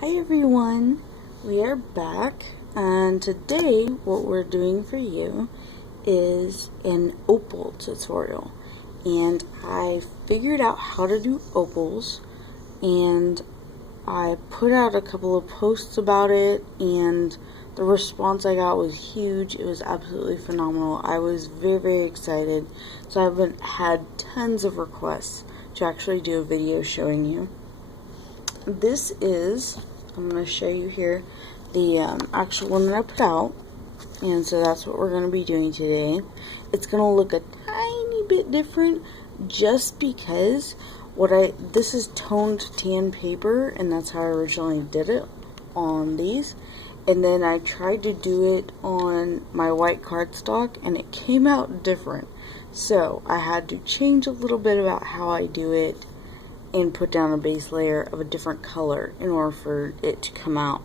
Hi everyone, we are back, and today what we're doing for you is an opal tutorial. And I figured out how to do opals, and I put out a couple of posts about it, and the response I got was huge. It was absolutely phenomenal. I was very excited. So I've had tons of requests to actually do a video showing you. This is, I'm going to show you here the actual one that I put out, and so that's what we're going to be doing today. It's going to look a tiny bit different just because this is toned tan paper, and that's how I originally did it on these, and then I tried to do it on my white cardstock and it came out different, so I had to change a little bit about how I do it and put down a base layer of a different color in order for it to come out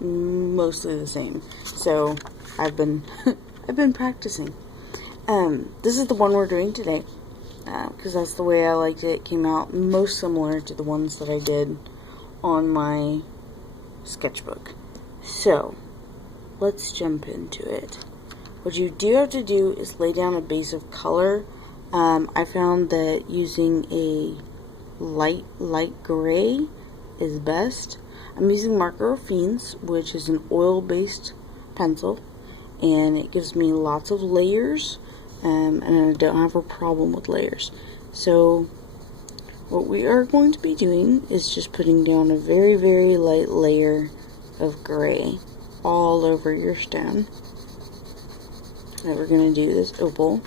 mostly the same. So I've been I've been practicing. This is the one we're doing today because that's the way I liked it. It came out most similar to the ones that I did on my sketchbook. So let's jump into it. What you do have to do is lay down a base of color. I found that using a light gray is best. I'm using Marker Fiends, which is an oil-based pencil, and it gives me lots of layers, and I don't have a problem with layers. So what we are going to be doing is just putting down a very light layer of gray all over your stone. And we're going to do this opal.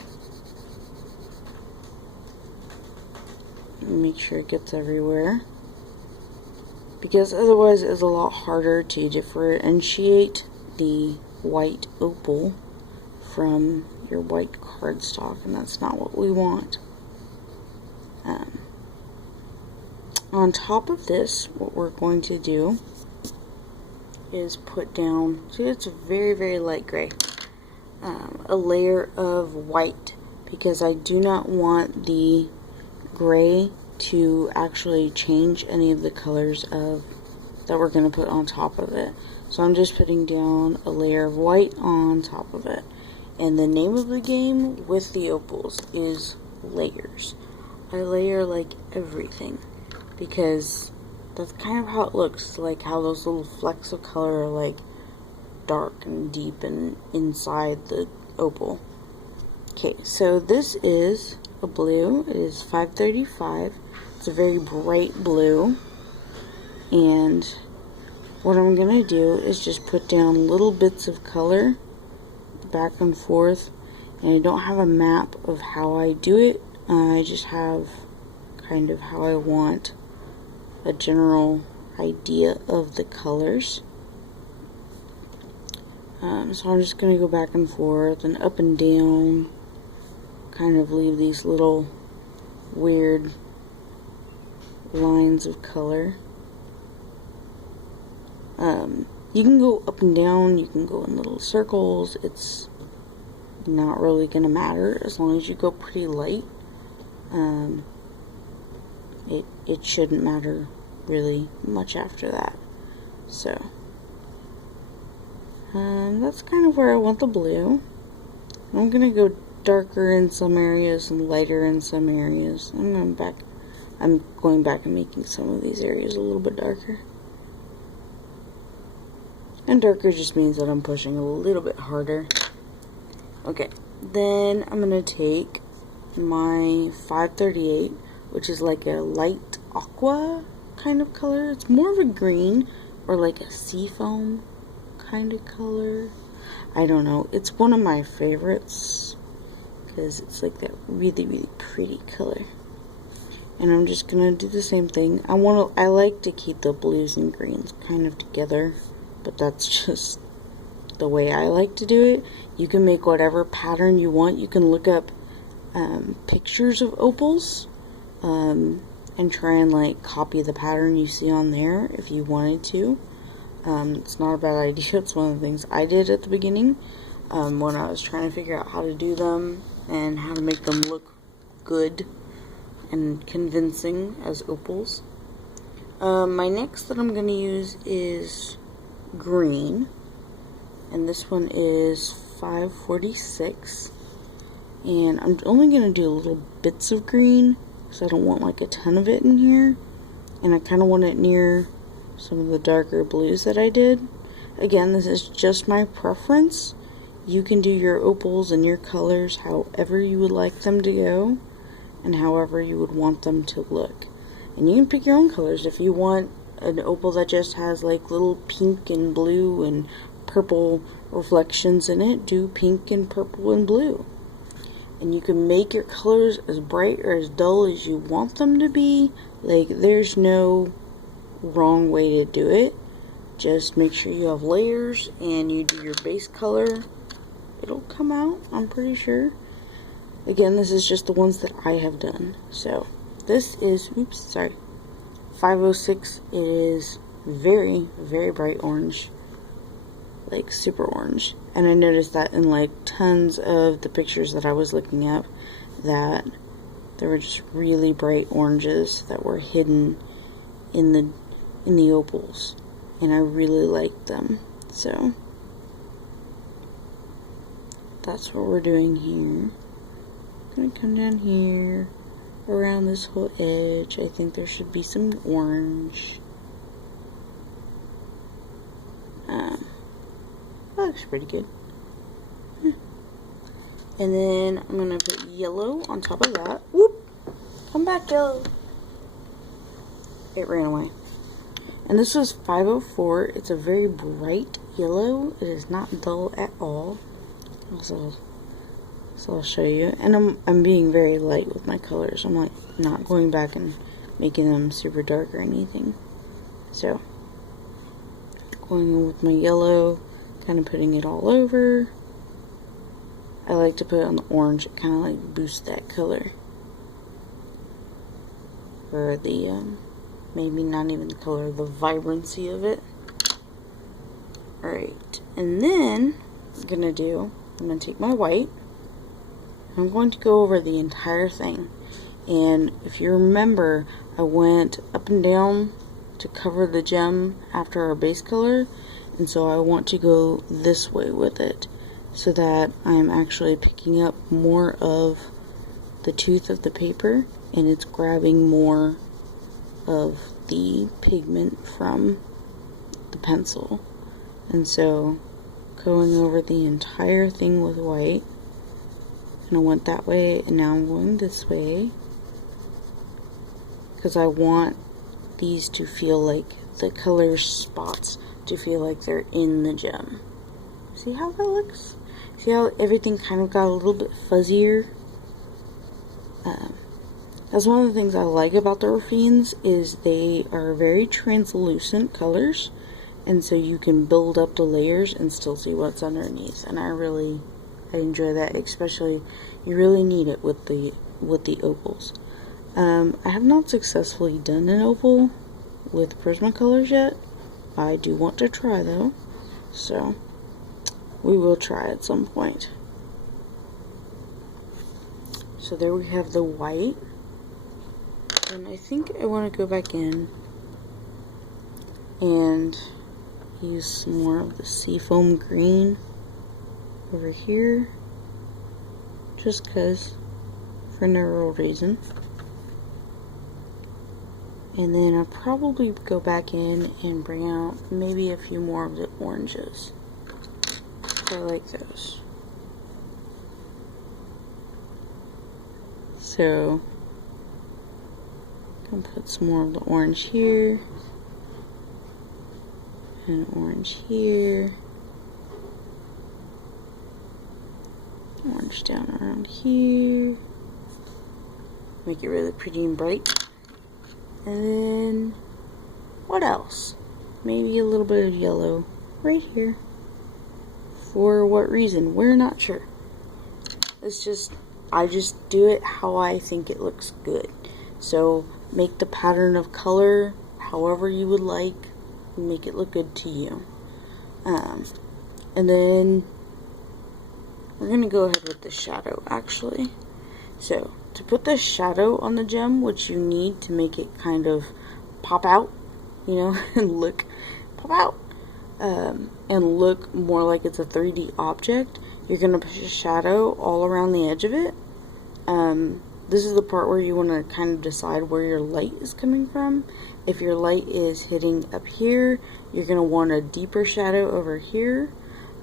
Make sure it gets everywhere, because otherwise it's a lot harder to differentiate the white opal from your white cardstock, and that's not what we want. On top of this, what we're going to do is put down, see, it's a very light gray, a layer of white, because I do not want the gray to actually change any of the colors that we're going to put on top of it. So I'm just putting down a layer of white on top of it. And the name of the game with the opals is layers. I layer like everything because that's kind of how it looks, like how those little flecks of color are like dark and deep and inside the opal. Okay, so this is a blue. It is 535. It's a very bright blue, and what I'm gonna do is just put down little bits of color back and forth, and I don't have a map of how I do it. I just have kind of how I want a general idea of the colors. So I'm just gonna go back and forth and up and down, kind of leave these little weird lines of color. You can go up and down, you can go in little circles. It's not really going to matter as long as you go pretty light. It shouldn't matter really much after that. So that's kind of where I want the blue. I'm going to go darker in some areas and lighter in some areas. I'm going back and making some of these areas a little bit darker. And darker just means that I'm pushing a little bit harder. Okay, then I'm going to take my 538, which is like a light aqua kind of color. It's more of a green or like a seafoam kind of color. I don't know. It's one of my favorites because it's like that really pretty color. And I'm just gonna do the same thing. I like to keep the blues and greens kind of together, but that's just the way I like to do it. You can make whatever pattern you want. You can look up pictures of opals and try and like copy the pattern you see on there if you wanted to. It's not a bad idea. It's one of the things I did at the beginning when I was trying to figure out how to do them and how to make them look good and convincing as opals. My next that I'm going to use is green, and this one is 546, and I'm only going to do little bits of green because I don't want like a ton of it in here, and I kind of want it near some of the darker blues that I did. Again, this is just my preference. You can do your opals and your colors however you would like them to go and however you would want them to look. And you can pick your own colors. If you want an opal that just has like little pink and blue and purple reflections in it, do pink and purple and blue. And you can make your colors as bright or as dull as you want them to be. Like, there's no wrong way to do it. Just make sure you have layers and you do your base color. It'll come out, I'm pretty sure. Again, this is just the ones that I have done. So this is, 506. It is very, very bright orange, like super orange. And I noticed that in like tons of the pictures that I was looking at, that there were just really bright oranges that were hidden in the opals, and I really liked them. So that's what we're doing here. I'm gonna come down here around this whole edge. I think there should be some orange. That looks pretty good. And then I'm gonna put yellow on top of that. Whoop! Come back, yellow. It ran away. And this is 504. It's a very bright yellow. It is not dull at all. So I'll show you. And I'm being very light with my colors. I'm like not going back and making them super dark or anything. So going in with my yellow, kind of putting it all over. I like to put it on the orange. It kind of like boosts that color. Or the maybe not even the color, the vibrancy of it. Alright, and then I'm going to take my white. I'm going to go over the entire thing. And if you remember, I went up and down to cover the gem after our base color. And so I want to go this way with it, so that I'm actually picking up more of the tooth of the paper, and it's grabbing more of the pigment from the pencil. And so going over the entire thing with white, and I went that way, and now I'm going this way because I want these to feel like the color spots to feel like they're in the gem. See how that looks? See how everything kind of got a little bit fuzzier? That's one of the things I like about the Raffines, is they are very translucent colors, and so you can build up the layers and still see what's underneath. And I enjoy that, especially you really need it with the opals. I have not successfully done an opal with Prismacolors yet. I do want to try though, so we will try at some point. So there we have the white, and I think I want to go back in and use some more of the seafoam green over here, just because, for no real reason. And then I'll probably go back in and bring out maybe a few more of the oranges. I like those. So I'm gonna put some more of the orange here, and orange here, orange down around here, make it really pretty and bright. And then what else? Maybe a little bit of yellow right here. For what reason? We're not sure. It's just, I just do it how I think it looks good. So make the pattern of color however you would like, make it look good to you. And then we're gonna go ahead with the shadow actually. So to put the shadow on the gem, what you need to make it kind of pop out you know, and pop out, and look more like it's a 3D object, you're going to push a shadow all around the edge of it. This is the part where you want to kind of decide where your light is coming from. If your light is hitting up here, you're going to want a deeper shadow over here,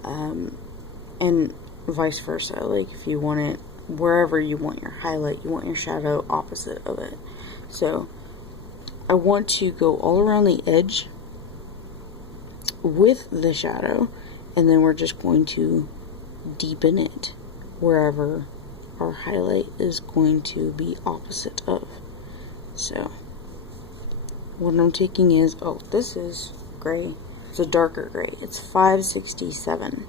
and vice versa. Like if you want it wherever you want your highlight, you want your shadow opposite of it. So I want to go all around the edge with the shadow, and then we're just going to deepen it wherever our highlight is going to be opposite of. So what I'm taking is, oh, this is gray. It's a darker gray. It's 567,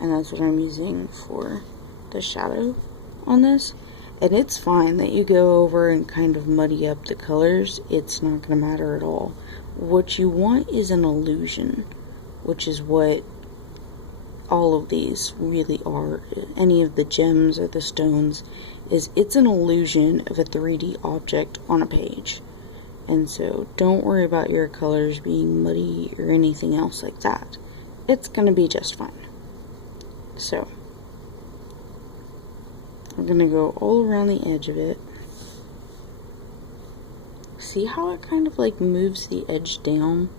and that's what I'm using for the shadow on this. And it's fine that you go over and kind of muddy up the colors. It's not going to matter at all. What you want is an illusion, which is what all of these really are. Any of the gems or the stones, it's an illusion of a 3D object on a page. And so don't worry about your colors being muddy or anything else like that. It's gonna be just fine. So I'm gonna go all around the edge of it. See how it kind of like moves the edge down?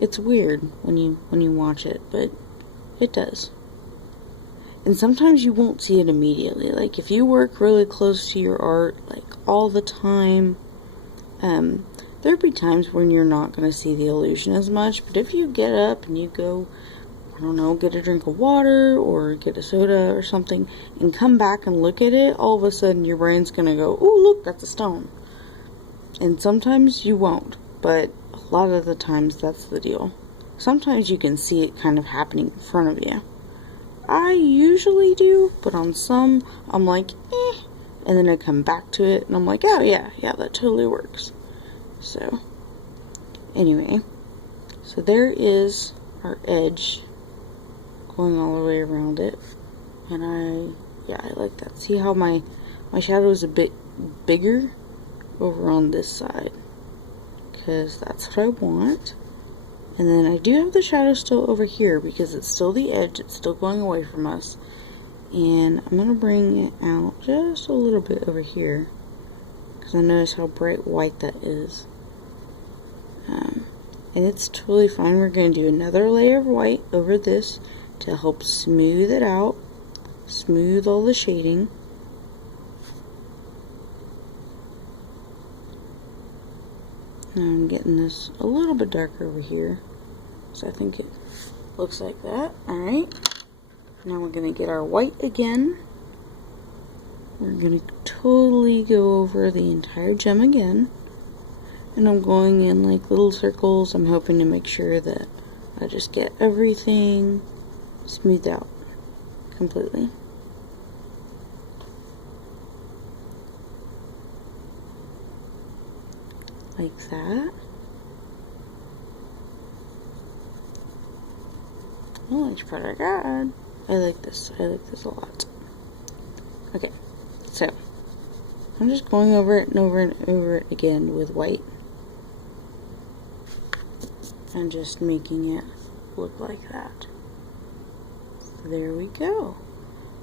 It's weird when you watch it, but it does. And sometimes you won't see it immediately. Like if you work really close to your art, like all the time, there'll be times when you're not going to see the illusion as much. But if you get up and you go, I don't know, get a drink of water or get a soda or something and come back and look at it, all of a sudden your brain's going to go, "Ooh, look, that's a stone." And sometimes you won't, but a lot of the times that's the deal. Sometimes you can see it kind of happening in front of you. I usually do, but on some, I'm like, eh. And then I come back to it, and I'm like, oh yeah, that totally works. So, anyway. So there is our edge going all the way around it. And I like that. See how my shadow is a bit bigger over on this side? Because that's what I want. And then I do have the shadow still over here because it's still the edge, it's still going away from us. And I'm going to bring it out just a little bit over here because I notice how bright white that is. And it's totally fine. We're going to do another layer of white over this to help smooth it out, smooth all the shading. Now I'm getting this a little bit darker over here, so I think it looks like that. Alright, now we're going to get our white again. We're going to totally go over the entire gem again, and I'm going in like little circles. I'm hoping to make sure that I just get everything smoothed out completely. Like that. Oh, that's pretty good. I like this. I like this a lot. Okay, so I'm just going over it and over and over it again with white. And just making it look like that. So there we go.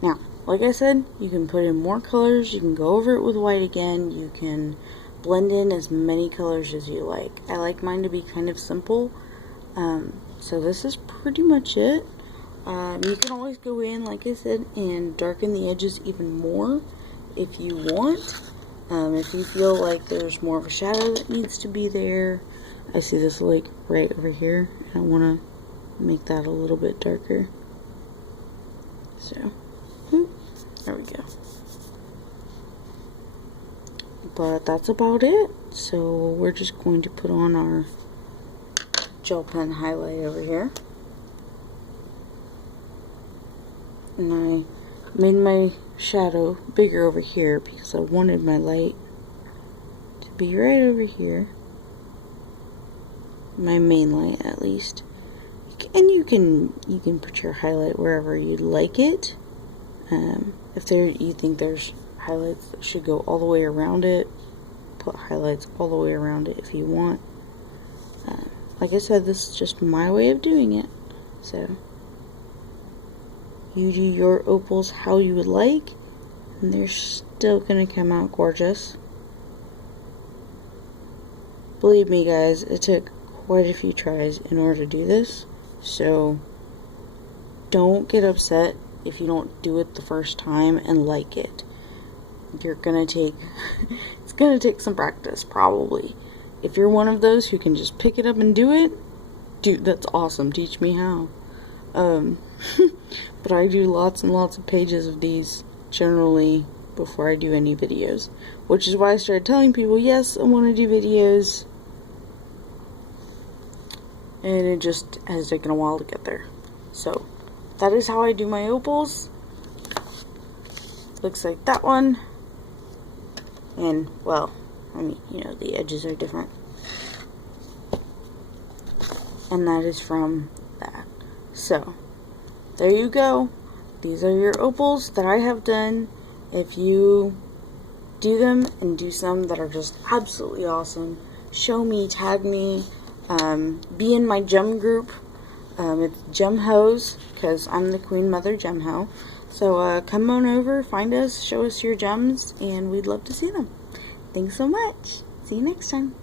Now, like I said, you can put in more colors. You can go over it with white again. You can blend in as many colors as you like. I like mine to be kind of simple. So this is pretty much it. You can always go in, like I said, and darken the edges even more if you want. If you feel like there's more of a shadow that needs to be there. I see this like right over here, and I want to make that a little bit darker. So, there we go. But that's about it. So we're just going to put on our gel pen highlight over here. And I made my shadow bigger over here because I wanted my light to be right over here. My main light, at least. And you can put your highlight wherever you'd like it. If you think there's highlights that should go all the way around it, put highlights all the way around it if you want. like I said, this is just my way of doing it. So you do your opals how you would like, and they're still gonna come out gorgeous. Believe me, guys, it took quite a few tries in order to do this, so don't get upset if you don't do it the first time and like it. You're gonna take it's gonna take some practice, probably. If you're one of those who can just pick it up and do it, dude, that's awesome. Teach me how. But I do lots and lots of pages of these generally before I do any videos, which is why I started telling people, yes, I want to do videos, and it just has taken a while to get there. So that is how I do my opals. Looks like that one. And, well, I mean, you know, the edges are different. And that is from that. So, there you go. These are your opals that I have done. If you do them and do some that are just absolutely awesome, show me, tag me, be in my gem group. It's Gem Hoes, because I'm the Queen Mother Gem Ho. So come on over, find us, show us your gems, and we'd love to see them. Thanks so much. See you next time.